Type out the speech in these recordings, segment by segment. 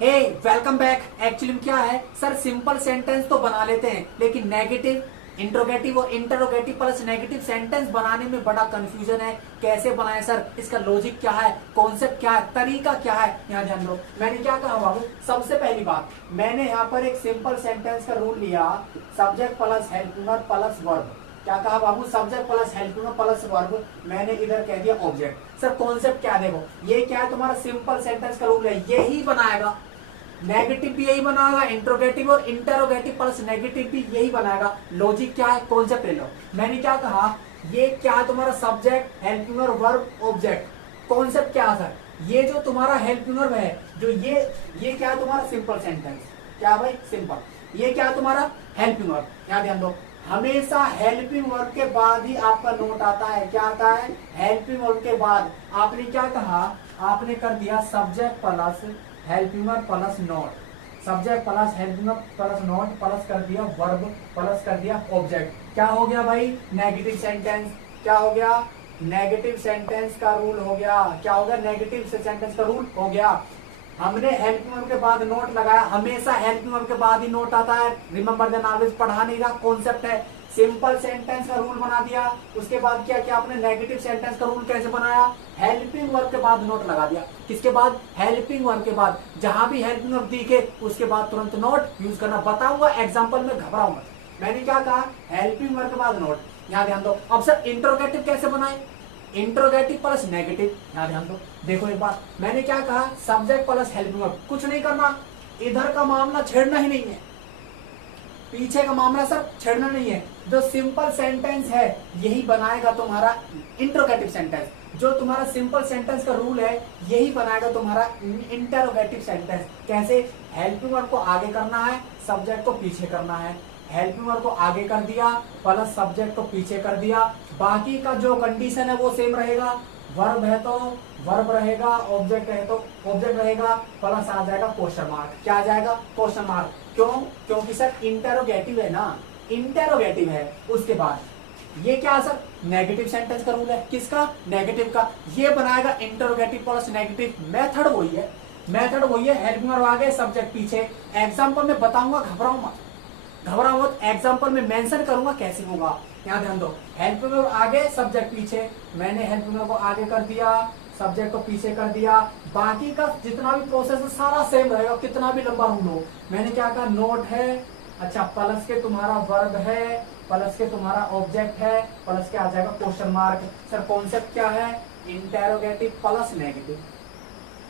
हे welcome back. Actually क्या है sir, simple sentence तो बना लेते हैं लेकिन नेगेटिव, इंट्रोगेटिव और इंटरोगेटिव प्लस नेगेटिव सेंटेंस बनाने में बड़ा कंफ्यूजन है। कैसे बनाए सर, इसका लॉजिक क्या है, कॉन्सेप्ट क्या है, तरीका क्या है, यहाँ ध्यान दो। मैंने क्या कहा बाबू, सबसे पहली बात मैंने यहाँ पर एक सिंपल सेंटेंस का रूल लिया, subject plus helping plus verb. क्या कहा बाबू, subject plus helping plus verb. मैंने इधर कह दिया ऑब्जेक्ट। सर कॉन्सेप्ट क्या, देखो ये क्या है, तुम्हारा सिंपल सेंटेंस का रूल है, यही बनाएगा। नेगेटिव भी यही बनाएगा, इंट्रोगेटिव और इंटरोगेटिव प्लस नेगेटिव भी यही बनाएगा। लॉजिक क्या है, कॉन्सेप्ट ले लो। मैंने क्या कहा, ये क्या है तुम्हारा subject helping verb object. Concept क्या है सर, ये जो तुम्हारा हेल्पिंग वर्ब है, जो ये क्या है तुम्हारा सिंपल सेंटेंस। क्या भाई, सिंपल। ये क्या है तुम्हारा हेल्पिंग वर्ब। यहाँ ध्यान दो, हमेशा हेल्पिंग वर्ब के बाद ही आपका नोट आता है। क्या आता है, हेल्पिंग वर्ब के बाद। आपने क्या कहा, आपने कर दिया subject plus helping verb plus note, subject plus helping verb plus note plus कर दिया वर्ब प्लस कर दिया ऑब्जेक्ट। क्या हो गया भाई, नेगेटिव सेंटेंस। क्या हो गया, नेगेटिव सेंटेंस का रूल हो गया। क्या हो गया, नेगेटिव सेंटेंस का रूल हो गया। हमने हेल्पिंग वर्ब के बाद नोट लगाया, हमेशा हेल्पिंग वर्ब के बाद ही नोट आता है। रिमेंबर द नॉलेज, पढ़ा नहीं रहा, कॉन्सेप्ट है। सिंपल सेंटेंस का रूल बना दिया, उसके बाद क्या किया आपने, नेगेटिव सेंटेंस का रूल कैसे बनाया, हेल्पिंग वर्ब के बाद नोट लगा दिया। किसके बाद, हेल्पिंग वर्ब के बाद। जहां भी हेल्पिंग वर्ब दिखे उसके बाद तुरंत नोट यूज करना। बताऊंगा एग्जांपल में, घबराओ मत। मैंने क्या कहा, हेल्पिंग वर्ब के बाद नोट। यहां ध्यान दो। अब सर इंट्रोगेटिव कैसे बनाए, इंट्रोगेटिव प्लस नेगेटिव। यहां ध्यान दो, देखो एक बात, मैंने क्या कहा, सब्जेक्ट प्लस हेल्पिंग वर्ब। कुछ नहीं करना, इधर का मामला छेड़ना ही नहीं है, पीछे का मामला सर छेड़ना नहीं है। जो सिंपल सेंटेंस है यही बनाएगा तुम्हारा इंट्रोगेटिव सेंटेंस। जो तुम्हारा सिंपल सेंटेंस का रूल है यही बनाएगा तुम्हारा इंटरोगेटिव सेंटेंस। कैसे, हेल्पिंग वर्ब को आगे करना है, सब्जेक्ट को पीछे करना है। हेल्पिंग वर्ब को आगे कर दिया प्लस सब्जेक्ट को पीछे कर दिया। बाकी का जो कंडीशन है वो सेम रहेगा। वर्ब है तो वर्ब रहेगा, ऑब्जेक्ट है तो ऑब्जेक्ट रहेगा, प्लस आ जाएगा क्वेश्चन मार्क। क्या आ जाएगा, क्वेश्चन मार्क। क्यों, क्योंकि सर इंटरोगेटिव है ना, इंटरोगेटिव है। उसके बाद ये क्या सर, नेगेटिव सेंटेंस का रूल है। किसका, नेगेटिव का। ये बनाएगा इंटरोगेटिव प्लस नेगेटिव। मेथड वही है, मेथड वही है। हेल्पिंग वर्ब आगे, सब्जेक्ट पीछे। एग्जाम्पल में बताऊंगा, घबराओ मत, घबराओ मत। एग्जाम्पल में मेंशन करूंगा कैसे होगा। यहाँ ध्यान दो, हेल्पिंग वर्ब आगे, सब्जेक्ट पीछे। मैंने हेल्पिंग वर्ब को आगे कर दिया, सब्जेक्ट को पीछे कर दिया। बाकी का जितना भी प्रोसेस है सारा सेम रहेगा, कितना भी लंबा रूल हो। मैंने क्या कहा, नोट है, अच्छा प्लस के तुम्हारा वर्ब है, प्लस के तुम्हारा ऑब्जेक्ट है, प्लस के आ जाएगा क्वेश्चन मार्क। सर कॉन्सेप्ट क्या है, interrogative plus negative,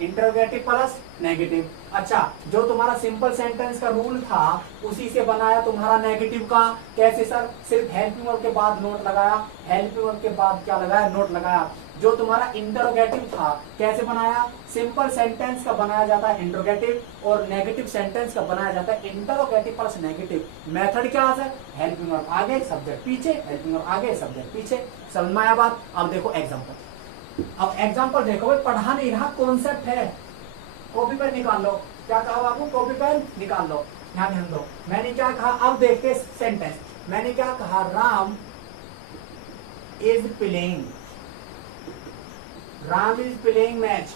interrogative plus negative. अच्छा, जो तुम्हारा सिंपल सेंटेंस का रूल था उसी से बनाया तुम्हारा नेगेटिव का। कैसे सर, सिर्फ हेल्पिंग वर्ब के बाद नोट लगाया, हेल्पिंग वर्ब के बाद क्या लगाया, नोट लगाया। जो तुम्हारा इंटरोगेटिव था कैसे बनाया, सिंपल सेंटेंस का बनाया जाता है इंटरोगेटिव और नेगेटिव सेंटेंस का बनाया जाता है इंटरोगेटिव प्लस नेगेटिव। मेथड क्या है, हेल्पिंग वर्ब आगे, सब्जेक्ट पीछे, हेल्पिंग वर्ब आगे, सब्जेक्ट पीछे। समझ में आया बात। अब देखो एग्जाम्पल, अब एग्जाम्पल देखो, पढ़ा नहीं रहा, कॉन्सेप्ट है। कॉपी पेन निकाल लो। क्या कहा बाबू, कॉपी पेन निकाल लो। यहाँ ध्यान दो, मैंने क्या कहा, अब देखते सेंटेंस। मैंने क्या कहा, Ram is playing, Ram is playing match,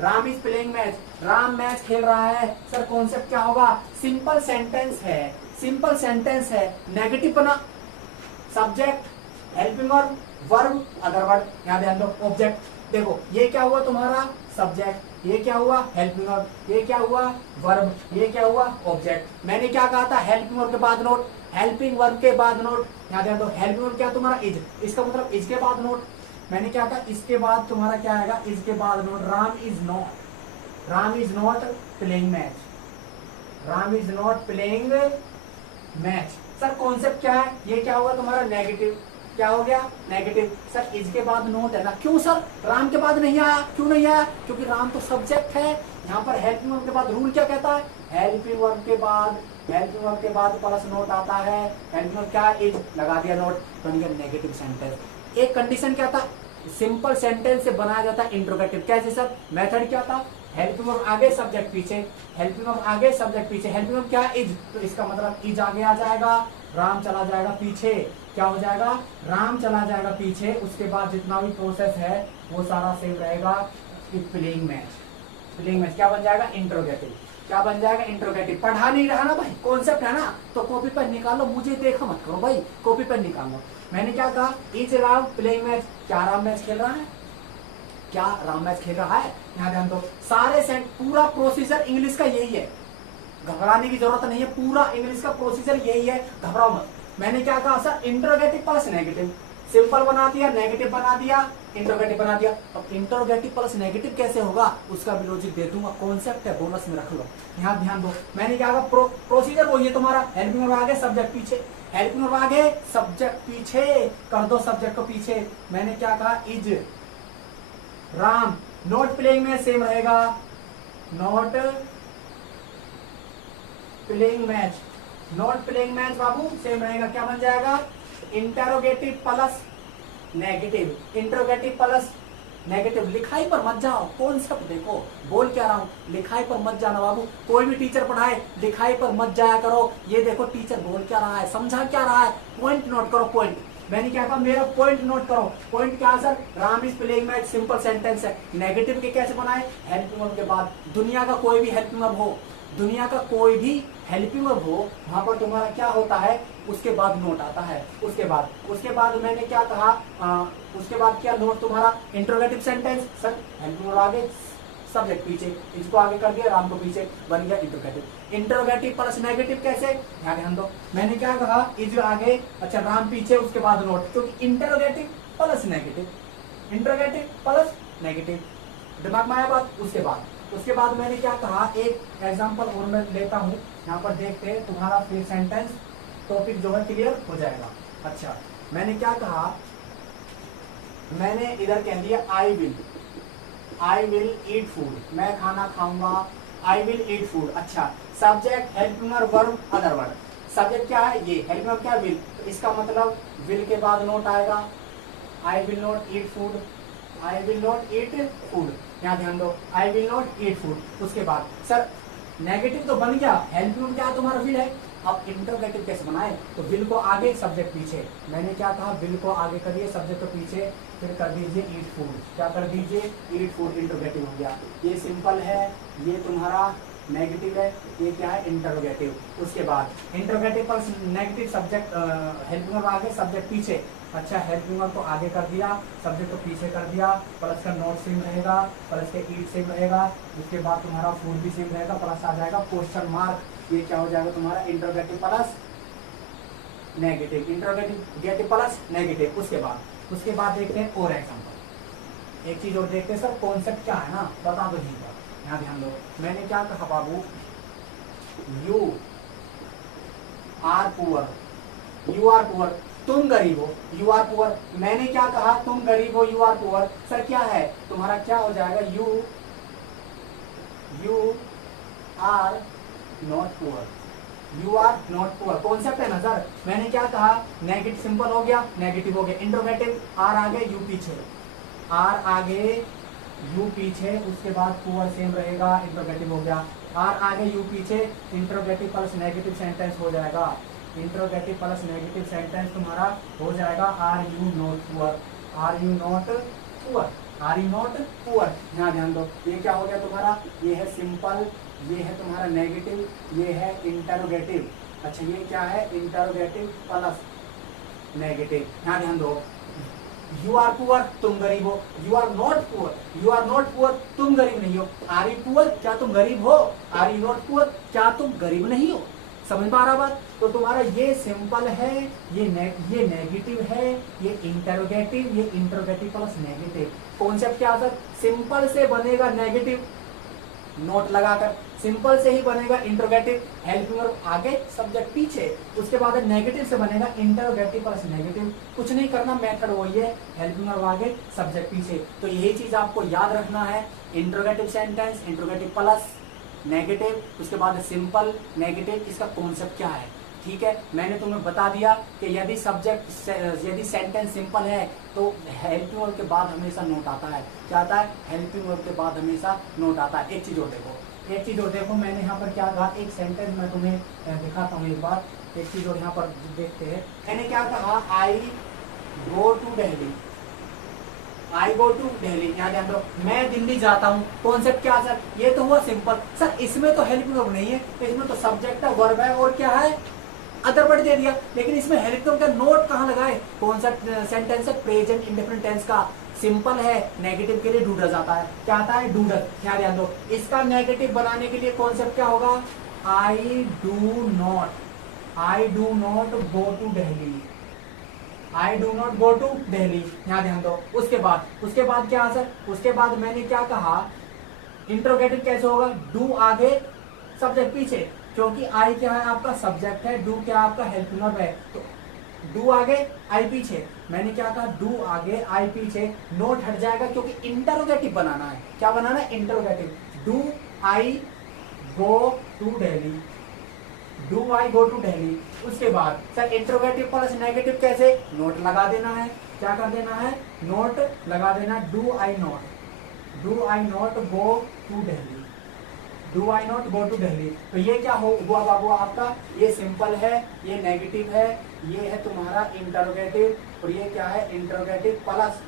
Ram is playing match. Ram match खेल रहा है। सर कॉन्सेप्ट क्या होगा, सिंपल सेंटेंस है, सिंपल सेंटेंस है। नेगेटिव बना, subject helping verb verb other verb. यहाँ ध्यान दो, ऑब्जेक्ट। देखो ये क्या हुआ तुम्हारा, सब्जेक्ट, ये क्या हुआ, हेल्पिंग वर्ब, ये क्या हुआ, वर्ब, ये क्या हुआ, ऑब्जेक्ट। मैंने क्या कहा था, हेल्पिंग वर्ब के बाद नोट, हेल्पिंग वर्ब के बाद नोट। यहाँ ध्यान दो, हेल्पिंग वर्ब क्या तुम्हारा इज, इसका मतलब इज के बाद नोट। मैंने क्या कहा, इसके बाद तुम्हारा क्या आएगा, इज के बाद note. Ram is not, Ram is not playing match, Ram is not playing match. Sir concept क्या है, ये क्या हुआ तुम्हारा नेगेटिव। क्या हो गया, नेगेटिव। सर इसके बाद नोट है ना, क्यों सर, राम के बाद नहीं आया, क्यों नहीं आया, क्योंकि राम तो सब्जेक्ट है। यहाँ पर हेल्पिंग वर्ब के बाद रूल क्या कहता है, हेल्पिंग वर्ब के बाद, हेल्पिंग वर्ब के बाद प्लस नोट आता है। हेल्पिंग वर्ब क्या, इज, लगा दिया नोट, बन गया नेगेटिव सेंटेंस। एक कंडीशन क्या था, सिंपल सेंटेंस से बनाया जाता है इंट्रोगेटिव। कैसे सर, मेथड क्या था, हेल्पिंग वर्ब आगे, सब्जेक्ट पीछे, हेल्पिंग वर्ब आगे, सब्जेक्ट पीछे। हेल्पिंग वर्ब क्या, इज, तो इसका मतलब इज आगे आ जाएगा, राम चला जाएगा पीछे। क्या हो जाएगा, राम चला जाएगा पीछे। उसके बाद जितना भी प्रोसेस है वो सारा सेम रहेगा, प्लेइंग मैच। प्लेइंग मैच क्या बन जाएगा, इंट्रोगेटिव। क्या बन जाएगा, इंट्रोगेटिव। पढ़ा नहीं रहा ना भाई, कॉन्सेप्ट है ना, तो कॉपी पेन निकालो, मुझे देखो मत करो भाई, कॉपी पेन निकालो। मैंने क्या कहा, इज राम प्लेइंग मैच, क्या राम मैच खेल रहा है, क्या राम मैच खेल रहा है। यहाँ ध्यान दो, सारे सेंट पूरा प्रोसीजर इंग्लिश का यही है, घबराने की जरूरत नहीं है, पूरा इंग्लिश का प्रोसीजर यही है, घबराओ मत। मैंने क्या कहा sir, interrogative plus negative, simple बना दिया, नेगेटिव बना दिया, इंट्रोगेटिव बना दिया। अब इंट्रोगेटिव प्लस नेगेटिव कैसे होगा, उसका भी लॉजिक दे दूंगा, कॉन्सेप्ट है, बोनस में रख लो। यहाँ ध्यान दो, मैंने क्या कहा, प्रोसीजर वही है तुम्हारा, हेल्पिंग वर्ब आगे सब्जेक्ट पीछे, हेल्पिंग वर्ब आगे सब्जेक्ट पीछे, कर दो सब्जेक्ट को पीछे। मैंने क्या कहा, इज राम नॉट प्लेइंग में सेम रहेगा, not playing match, not playing match Babu same रहेगा, क्या बन जाएगा, interrogative plus negative, interrogative plus negative. लिखाई पर मत जाओ, कॉन्सेप्ट देखो, बोल क्या रहा हूं, लिखाई पर मत जाना बाबू। कोई भी टीचर पढ़ाए लिखाई पर मत जाया करो, ये देखो टीचर बोल क्या रहा है, समझा क्या रहा है, पॉइंट नोट करो, पॉइंट। मैंने क्या कहा, मेरा पॉइंट नोट करो। पॉइंट क्या sir, Ram is playing match, simple sentence है। नेगेटिव के कैसे बनाए, हेल्पिंग वर्ब के बाद, दुनिया का कोई भी हेल्पिंग वर्ब हो, दुनिया का कोई भी हेल्पिंग वर्ब हो, वहां पर तुम्हारा क्या होता है, उसके बाद नोट आता है। उसके बाद मैंने क्या कहा, उसके बाद क्या नोट तुम्हारा, interrogative sentence, sir helping verb आगे सब्जेक्ट पीछे, इसको आगे कर दिया, राम को पीछे, बन गया इंट्रोगेटिव। इंट्रोगेटिव प्लस नेगेटिव कैसे, यहाँ ध्यान दो, मैंने क्या कहा, इज आगे, अच्छा राम पीछे, उसके बाद नोट, क्योंकि interrogative plus negative, interrogative plus negative, दिमाग में आया बात। उसके बाद मैंने क्या कहा, एक एग्जांपल और मैं लेता हूं, यहाँ पर देखते हैं, तुम्हारा फिर सेंटेंस टॉपिक जो है क्लियर हो जाएगा। अच्छा, मैंने क्या कहा, मैंने इधर कह दिया आई विल ईट फूड, मैं खाना खाऊंगा, आई विल ईट फूड। अच्छा, subject helping verb other word, subject क्या है, ये हेल्पिंग वर्ब क्या, विल, तो इसका मतलब विल के बाद नोट आएगा, I will not eat food, I will not eat food. यहाँ ध्यान दो, I will not eat food. उसके बाद सर नेगेटिव तो बन गया, हेल्पिंग क्या तुम्हारा विल है। अब इंट्रोगेटिव कैसे बनाए, तो विल को आगे सब्जेक्ट पीछे, मैंने क्या कहा, विल को आगे करिए सब्जेक्ट को पीछे, फिर कर दीजिए ईट फूड, क्या कर दीजिए, ईट फूड, इंट्रोगेटिव हो गया। ये सिंपल है, ये तुम्हारा नेगेटिव है, ये क्या है, इंट्रोगेटिव। उसके बाद इंट्रोगेटिव पर नेगेटिव सब्जेक्ट, हेल्पिंग वर्ब आगे सब्जेक्ट पीछे, अच्छा हेल्पिंग वर्ब को आगे कर दिया, सब्जेक्ट को पीछे कर दिया, प्लस का नोट सेम रहेगा, प्लस के ईट सेम रहेगा, उसके बाद तुम्हारा फूड भी सेम रहेगा, प्लस आ जाएगा क्वेश्चन मार्क, ये क्या हो जाएगा तुम्हारा, interrogative plus negative, interrogative plus negative. उसके बाद देखते हैं और एग्जांपल, एक चीज और देखते हैं सर, कॉन्सेप्ट क्या है ना, बता दो जी। यहाँ ध्यान दो, मैंने क्या कहा बाबू, यू आर पुअर, तुम गरीब हो, यू आर पुअर। मैंने क्या कहा, तुम गरीब हो, यू आर पुअर। सर क्या है तुम्हारा, क्या हो जाएगा, you are not poor, you are not poor, concept है ना सर। मैंने क्या कहा, नेगेटिव सिंपल हो गया, नेगेटिव हो गया, इंट्रोगेटिव, आर आगे यू पीछे, आर आगे यू पीछे, उसके बाद पुअर सेम रहेगा, इंट्रोगेटिव हो गया, आर आगे यू पीछे, इंट्रोगेटिव प्लस नेगेटिव सेंटेंस हो जाएगा, इंट्रोगेटिव प्लस नेगेटिव सेंटेंस तुम्हारा हो जाएगा, are you not poor, are you not poor, are you not poor. यहाँ ध्यान दो, ये क्या हो गया तुम्हारा, ये है सिंपल, ये है तुम्हारा नेगेटिव, ये है इंटरोगेटिव। अच्छा, ये क्या है, इंटरोगेटिव प्लस नेगेटिव। यहाँ ध्यान दो, यू आर पुअर, तुम गरीब हो, यू आर नॉट पुअर, तुम गरीब नहीं हो, आर यू पुअर, क्या तुम गरीब हो, आर यू नॉट पुअर, क्या तुम गरीब नहीं हो। समझ पा रहा बात। तो तुम्हारा ये सिंपल है, ये नेगेटिव है, ये इंटरोगेटिव, ये इंटरोगेटिव प्लस नेगेटिव। कॉन्सेप्ट क्या आता है, सिंपल से बनेगा नेगेटिव नोट लगाकर, सिंपल से ही बनेगा इंटरोगेटिव, हेल्पिंग वर्ब आगे सब्जेक्ट पीछे, उसके बाद नेगेटिव से बनेगा इंटरोगेटिव प्लस नेगेटिव। कुछ नहीं करना, मेथड वही है, हेल्पिंग वर्ब आगे सब्जेक्ट पीछे। तो यही चीज आपको याद रखना है, interrogative sentence, interrogative plus negative, उसके बाद सिंपल नेगेटिव, इसका कॉन्सेप्ट क्या है। ठीक है, मैंने तुम्हें बता दिया कि यदि सेंटेंस सिंपल है तो हेल्पिंग वर्ब के बाद हमेशा नोट आता है। क्या आता है, हेल्पिंग वर्ब के बाद हमेशा नोट आता है। एक चीज और देखो, मैंने यहाँ पर क्या कहा, एक सेंटेंस मैं तुम्हें दिखाता हूँ एक बार, एक चीज और यहाँ पर देखते हैं। मैंने क्या कहा, I go to Delhi, I go to Delhi, यहाँ ध्यान दो, मैं दिल्ली जाता हूँ। कॉन्सेप्ट क्या सर, ये तो हुआ सिंपल। सर इसमें तो हेल्पिंग वर्ब नहीं है, इसमें तो सब्जेक्ट है, वर्ब है और क्या है, अदर वर्ड दे दिया। लेकिन इसमें हेल्पिंग वर्ब का नोट कहाँ लगाए, कौन सा सेंटेंस है, प्रेजेंट इंडेफिनिट टेंस का, सिंपल है, नेगेटिव के लिए डूडस आता है। क्या आता है, डूडस। यहाँ ध्यान दो, इसका नेगेटिव बनाने के लिए कॉन्सेप्ट क्या होगा, I do not go to Delhi, I do not go to Delhi. यहाँ ध्यान दो, उसके बाद क्या सर, उसके बाद मैंने क्या कहा, इंट्रोगेटिव कैसे होगा, डू आगे सब्जेक्ट पीछे, क्योंकि आई क्या है आपका सब्जेक्ट है, डू क्या आपका हेल्पिंग वर्ब है, तो डू आगे आई पीछे। मैंने क्या कहा, डू आगे आई पीछे, नोट हट जाएगा क्योंकि इंटरोगेटिव बनाना है। क्या बनाना है, interrogative. Do I go to Delhi, do I go to Delhi. उसके बाद सर इंट्रोगेटिव प्लस नेगेटिव कैसे, नोट लगा देना है। क्या कर देना है, नोट लगा देना, do I not go to Delhi, do I not go to Delhi. तो ये क्या हुआ बाबू आपका, ये सिंपल है, ये नेगेटिव है, ये है तुम्हारा इंटरोगेटिव, और ये क्या है, इंटरोगेटिव प्लस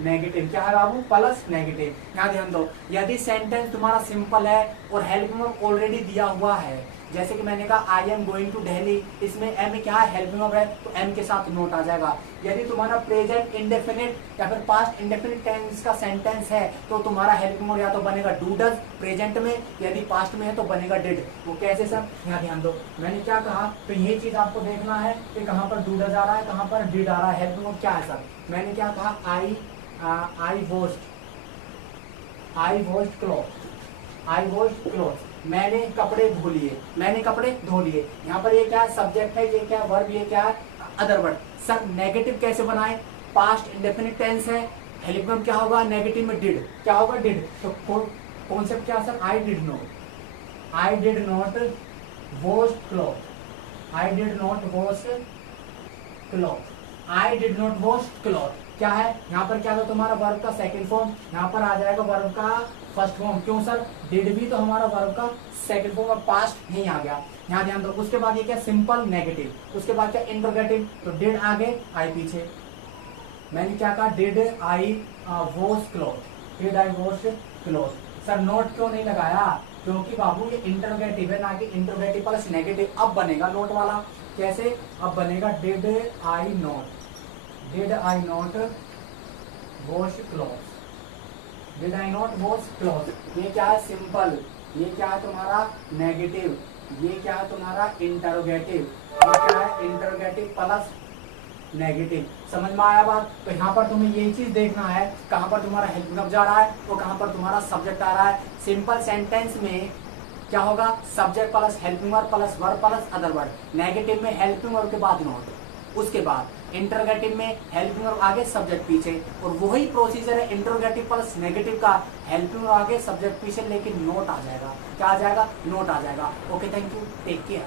नेगेटिव। क्या है बाबू, प्लस नेगेटिव। यहाँ ध्यान दो, यदि सेंटेंस तुम्हारा सिंपल है और हेल्पिंग वर्ब ऑलरेडी दिया हुआ है, जैसे कि मैंने कहा I am going to Delhi, इसमें एम क्या है, हेल्पिंग वर्ब है, तो एम के साथ नोट आ जाएगा। यदि तुम्हारा प्रेजेंट इंडेफिनिट या फिर पास्ट इंडेफिनिट टेंस का सेंटेंस है, तो तुम्हारा हेल्पिंग वर्ब या तो बनेगा डू डज प्रेजेंट में, यदि पास्ट में है तो बनेगा डिड। वो कैसे सर, यहाँ ध्यान दो, मैंने क्या कहा, तो ये चीज आपको देखना है कि कहाँ पर डू डज आ रहा है, कहाँ पर डिड आ रहा है। हेल्पिंग वर्ब क्या है सर, मैंने क्या कहा, आई वॉश्ड क्लॉथ, मैंने कपड़े धो लिए। यहाँ पर ये क्या है, सब्जेक्ट है, ये क्या है, वर्ब, ये क्या है, अदर वर्ड। सर नेगेटिव कैसे बनाए, पास्ट इंडेफिनिट टेंस है, हेल्पिंग वर्ब क्या होगा, नेगेटिव में डिड, क्या होगा, डिड। तो कॉन्सेप्ट क्या sir, I did not wash cloth. क्या है, यहाँ पर क्या था तुम्हारा वर्ब का सेकंड फॉर्म, यहाँ पर आ जाएगा वर्ब का फर्स्ट फॉर्म। क्यों सर, डिड भी तो हमारा वर्ब का सेकंड फॉर्म और पास्ट नहीं आ गया। यहाँ ध्यान दो, उसके बाद ये क्या, सिंपल नेगेटिव, उसके बाद क्या, इंट्रोगेटिव, तो डिड आगे आई पीछे। मैंने क्या कहा, did I wash cloth. Sir note क्यों नहीं लगाया, क्योंकि बाबू ये इंट्रोगेटिव है, ना कि इंट्रोगेटिव प्लस नेगेटिव। अब बनेगा नोट वाला, कैसे, अब बनेगा did I not wash cloth. ये क्या है, सिंपल, ये क्या है तुम्हारा नेगेटिव, ये क्या है तुम्हारा इंटरोगेटिव, ये क्या है, इंटरोगेटिव प्लस नेगेटिव। समझ में आया बात। तो यहाँ पर तुम्हें यही चीज देखना है, कहाँ पर तुम्हारा हेल्पिंग वर्ब जा रहा है और कहाँ पर तुम्हारा सब्जेक्ट आ रहा है। सिंपल सेंटेंस में क्या होगा, subject plus helping verb plus verb plus other word. Negative में हेल्पिंग वर्ब के बाद नोट, उसके बाद इंटरोगेटिव में हेल्पिंग वर्ब आगे सब्जेक्ट पीछे, और वही प्रोसीजर है इंटरोगेटिव प्लस नेगेटिव का, हेल्पिंग वर्ब आगे सब्जेक्ट पीछे, लेकिन नोट आ जाएगा। क्या आ जाएगा, नोट आ जाएगा। Okay, thank you, take care.